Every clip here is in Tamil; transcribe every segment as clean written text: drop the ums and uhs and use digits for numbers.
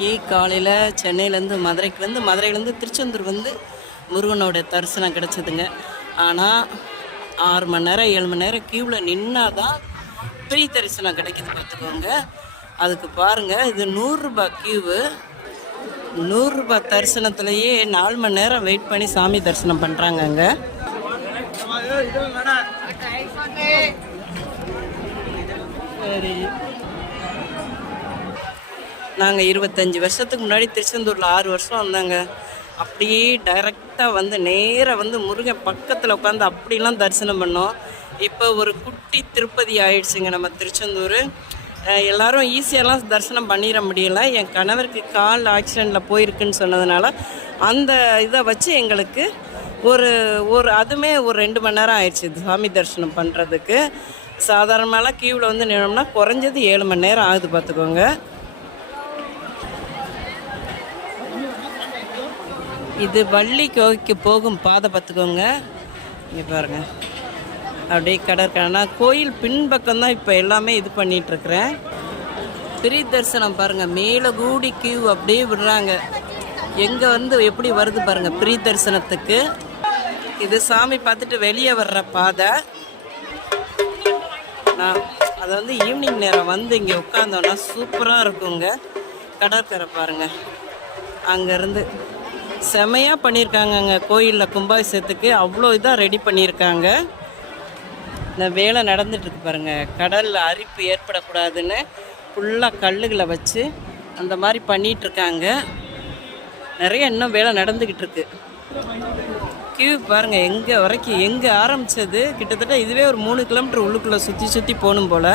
இன்றைக்கி காலையில் சென்னையிலேருந்து மதுரைக்கு வந்து மதுரையிலேருந்து திருச்செந்தூர் வந்து முருகனோட தரிசனம் கிடச்சிதுங்க. ஆனால் 6 மணி நேரம் 7 மணி நேரம் க்யூவில் நின்னா தான் ஃப்ரீ தரிசனம் கிடைக்கிது பார்த்துக்கோங்க. அதுக்கு பாருங்கள், இது 100 ரூபா க்யூவு. 100 ரூபா தரிசனத்துலேயே 4 மணி நேரம் வெயிட் பண்ணி சாமி தரிசனம் பண்ணுறாங்கங்க. சரி, நாங்கள் 25 வருஷத்துக்கு முன்னாடி திருச்செந்தூரில் 6 வருஷம் வந்தாங்க. அப்படியே டைரெக்டாக வந்து நேராக வந்து முருகன் பக்கத்தில் உட்காந்து அப்படிலாம் தரிசனம் பண்ணோம். இப்போ ஒரு குட்டி திருப்பதி ஆயிடுச்சுங்க நம்ம திருச்செந்தூர். எல்லோரும் ஈஸியாலாம் தரிசனம் பண்ணிட முடியலை. என் கணவருக்கு கால் ஆக்சிடெண்ட்டில் போயிருக்குன்னு சொன்னதுனால அந்த இதை வச்சு எங்களுக்கு அதுவுமே ஒரு 2 மணி நேரம் ஆயிடுச்சு சாமி தரிசனம் பண்ணுறதுக்கு. சாதாரணமாலாம் க்யூவில் வந்து நின்னோம்னா குறைஞ்சது 7 மணி நேரம் ஆகுது பார்த்துக்கோங்க. இது வள்ளி கோவிலுக்கு போகும் பாதை பார்த்துக்கோங்க. இங்கே பாருங்கள், அப்படியே கடற்கரைனா கோயில் பின்பக்கம்தான் இப்போ எல்லாமே இது பண்ணிகிட்ருக்குறேன். ஃப்ரீ தரிசனம் பாருங்கள், மேலே கூடி கியூ அப்படியே விடுறாங்க. எங்கே வந்து எப்படி வருது பாருங்கள் ஃப்ரீ தரிசனத்துக்கு. இது சாமி பார்த்துட்டு வெளியே வர்ற பாதை. அதை வந்து ஈவினிங் நேரம் வந்து இங்கே உட்காந்தோன்னா சூப்பராக இருக்குங்க. கடற்கரை பாருங்கள், அங்கேருந்து செமையாக பண்ணியிருக்காங்கங்க. கோயிலில் கும்பாபிஷேகத்துக்கு அவ்வளோ இதாக ரெடி பண்ணியிருக்காங்க. இந்த வேலை நடந்துகிட்ருக்கு பாருங்கள். கடலில் அரிப்பு ஏற்படக்கூடாதுன்னு ஃபுல்லாக கல்லுகளை வச்சு அந்த மாதிரி பண்ணிகிட்ருக்காங்க. நிறைய இன்னும் வேலை நடந்துக்கிட்டு இருக்கு. கியூ பாருங்கள், எங்கே ஆரம்பித்தது கிட்டத்தட்ட இதுவே ஒரு 3 கிலோமீட்டர் உள்ளுக்குள்ளே சுற்றி போகணும் போல்.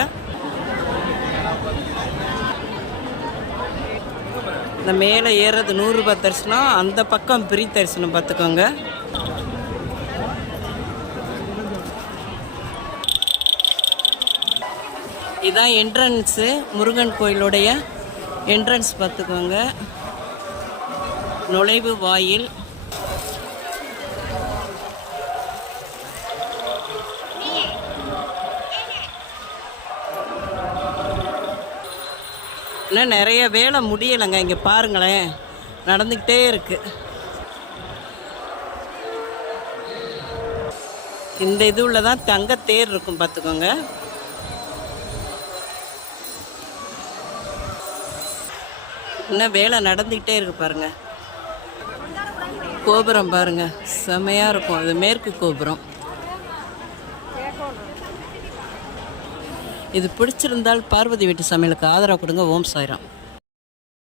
இந்த மேலே ஏறுறது 100 ரூபா தரிசனம், அந்த பக்கம் ஃப்ரீ தரிசனம் பார்த்துக்கோங்க. இதுதான் என்ட்ரன்ஸு, முருகன் கோயிலுடைய என்ட்ரன்ஸ் பார்த்துக்கோங்க. நுழைவு வாயில். இன்னும் நிறைய வேலை முடியலைங்க. இங்கே பாருங்களேன், நடந்துக்கிட்டே இருக்குது. இந்த இதுவில் தான் தங்கத்தேர் இருக்கும் பார்த்துக்கோங்க. இன்னும் வேலை நடந்துக்கிட்டே இருக்குது பாருங்கள். கோபுரம் பாருங்கள், செமையாக இருக்கும். அது மேற்கு கோபுரம். இது பிடிச்சிருந்தால் பார்வதி வீட்டு சமையலுக்கு ஆதரவு கொடுங்க. ஓம் சாய்ராம்.